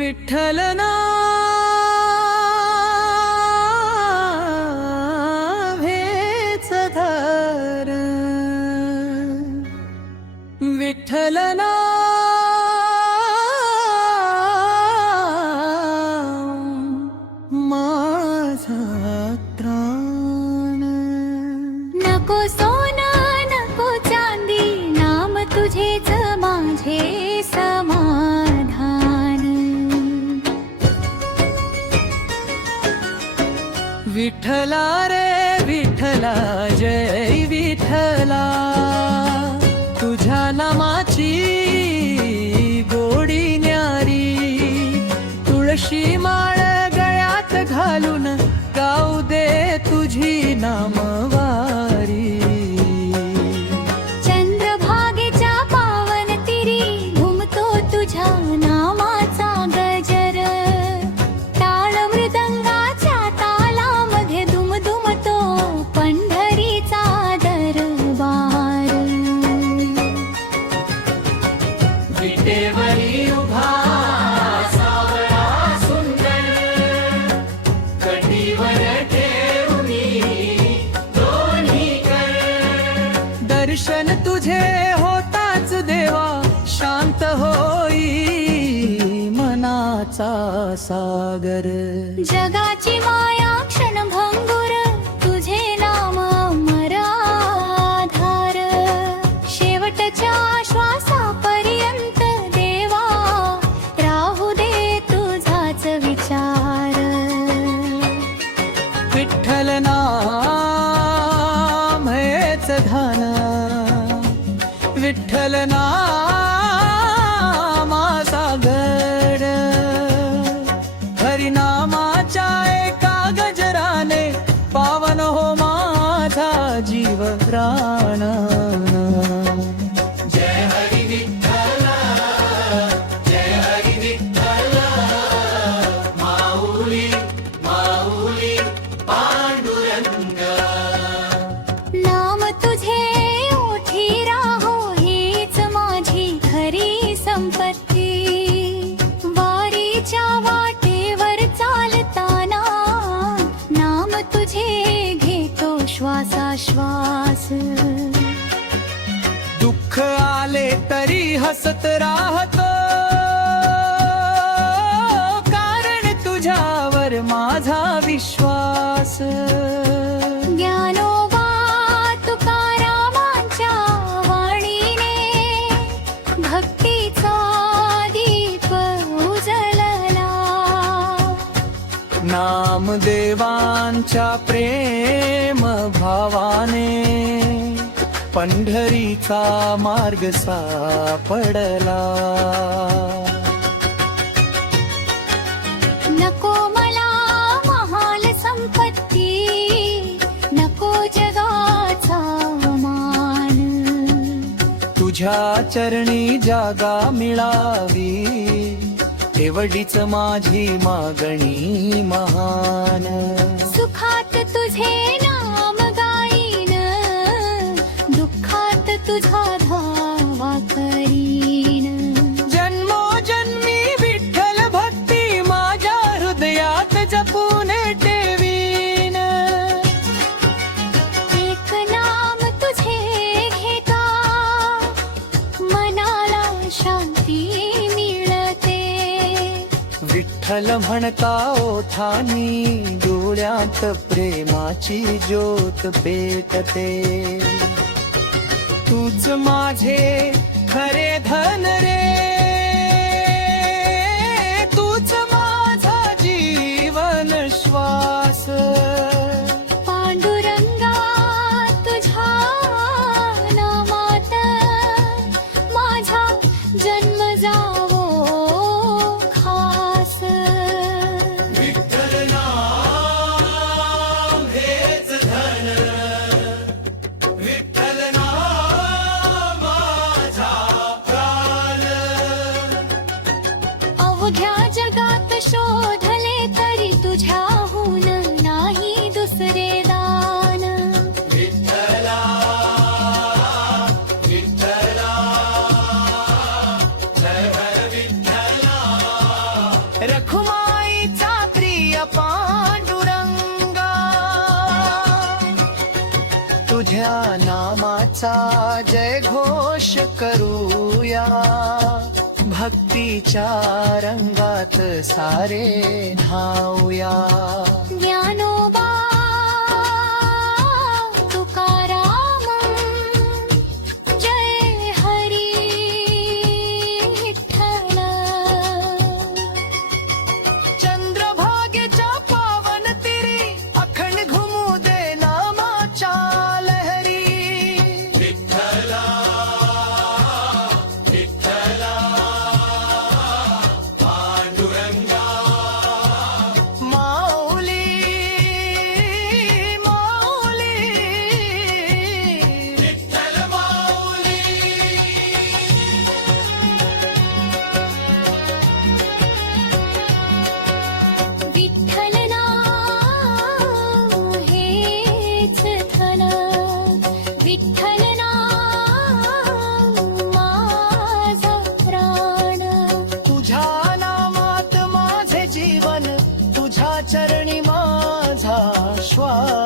विठ्ठल नाभेच धर, विठ्ठल माझा त्राण. नको सोना नको चांदी, नाम तुझेच माझे समाधान. विठ्ठला रे विठ्ठला जय विठ्ठला, तुझ्या नामाची गोडी न्यारी. तुळशी माळ गळ्यात घालून गाऊ दे तुझी नामवारी. चंद्रभागेच्या पावन तिरी घुमतो तुझ्या नामाचा गजर. टाळ मृदंगाच्या तालामध्ये दुमदुमतो पंढरीचा दरबार. विटेवरी उभा सावळा सुंदर, कटीवर ठेवली दोन्ही कर. दर्शन तुझे होताच देवा, शांत होई मनाचा सागर. जगाची माया क्षणभंगुर, तुझे नाम अमर आधार. शेवटच्या श्वासापर्यंत देवा राहू दे तुझाच विचार. विठ्ठल नाम हेच धन, विठ्ठल नामाचा गड. हरिनामाच्या एका गजराने पावन हो माझा जीव प्राण. जय हरी विठ्ठल, जय हरी विठ्ठल, माऊली माऊली पांडुरंग. नाम तुझे ओठी राहो हीच माझी खरी संपत्ती. वारीच्या वाटेवर चालताना नाम तुझे घेतो श्वासाश्वास. दुःख आले तरी हसत राहतो, कारण तुझ्यावर माझा विश्वास. ज्ञानोबा तुकारामांच्या वाणीने भक्तीचा दीप उजळला. नामदेवांच्या प्रेम भावाने पंढरीचा मार्ग सापडला. नको मला महाल संपत्ती, नको जगाचा मान. तुझ्या चरणी जागा मिळावी, एवढीच माझी मागणी महान. सुखात तुझे नाम गाईन, दुःखात तुझा धावा करीन. जन्मोजन्मी विठ्ठल भक्ती माझ्या हृदयात जपून ठेवीन. एक नाम तुझे घेता मनाला शांती मिळते. विठ्ठल म्हणता ओठानी, डोळ्यात प्रेमाची ज्योत पेटते. तूच माझे खरे धन रे, तूच माझा जीवन श्वास. पांडुरंगा तुझ्या नामात माझा जन्म जावो खास. विठ्ठल नाम हेच धन, विठ्ठल नाम माझा प्राण. अवघ्या जगात शोधले तरी तुझ्याहून नाही दुसरे दान. विठ्ठला विठ्ठला जय हर विठ्ठला, रखुमाईचा प्रिय पांडुरंगा, तुझ्या नामाचा जय घोष करूया, भक्तीच्या रंगात सारे धावूया. ज्ञानोबा तुकाराम जय हरी विठ्ठल. चंद्रभागेच्या पावन तिरी अखंड घुमू दे नामाच्या लहरी. विठ्ठला विठ्ठला पांडुरंगा, माऊली माऊली विठ्ठल माऊली. विठ्ठल नाम हेच धन, विठ्ठल नाम माझा प्राण. तुझ्या नामात माझे जीवन, तुझ्या चरणी माझा श्वास.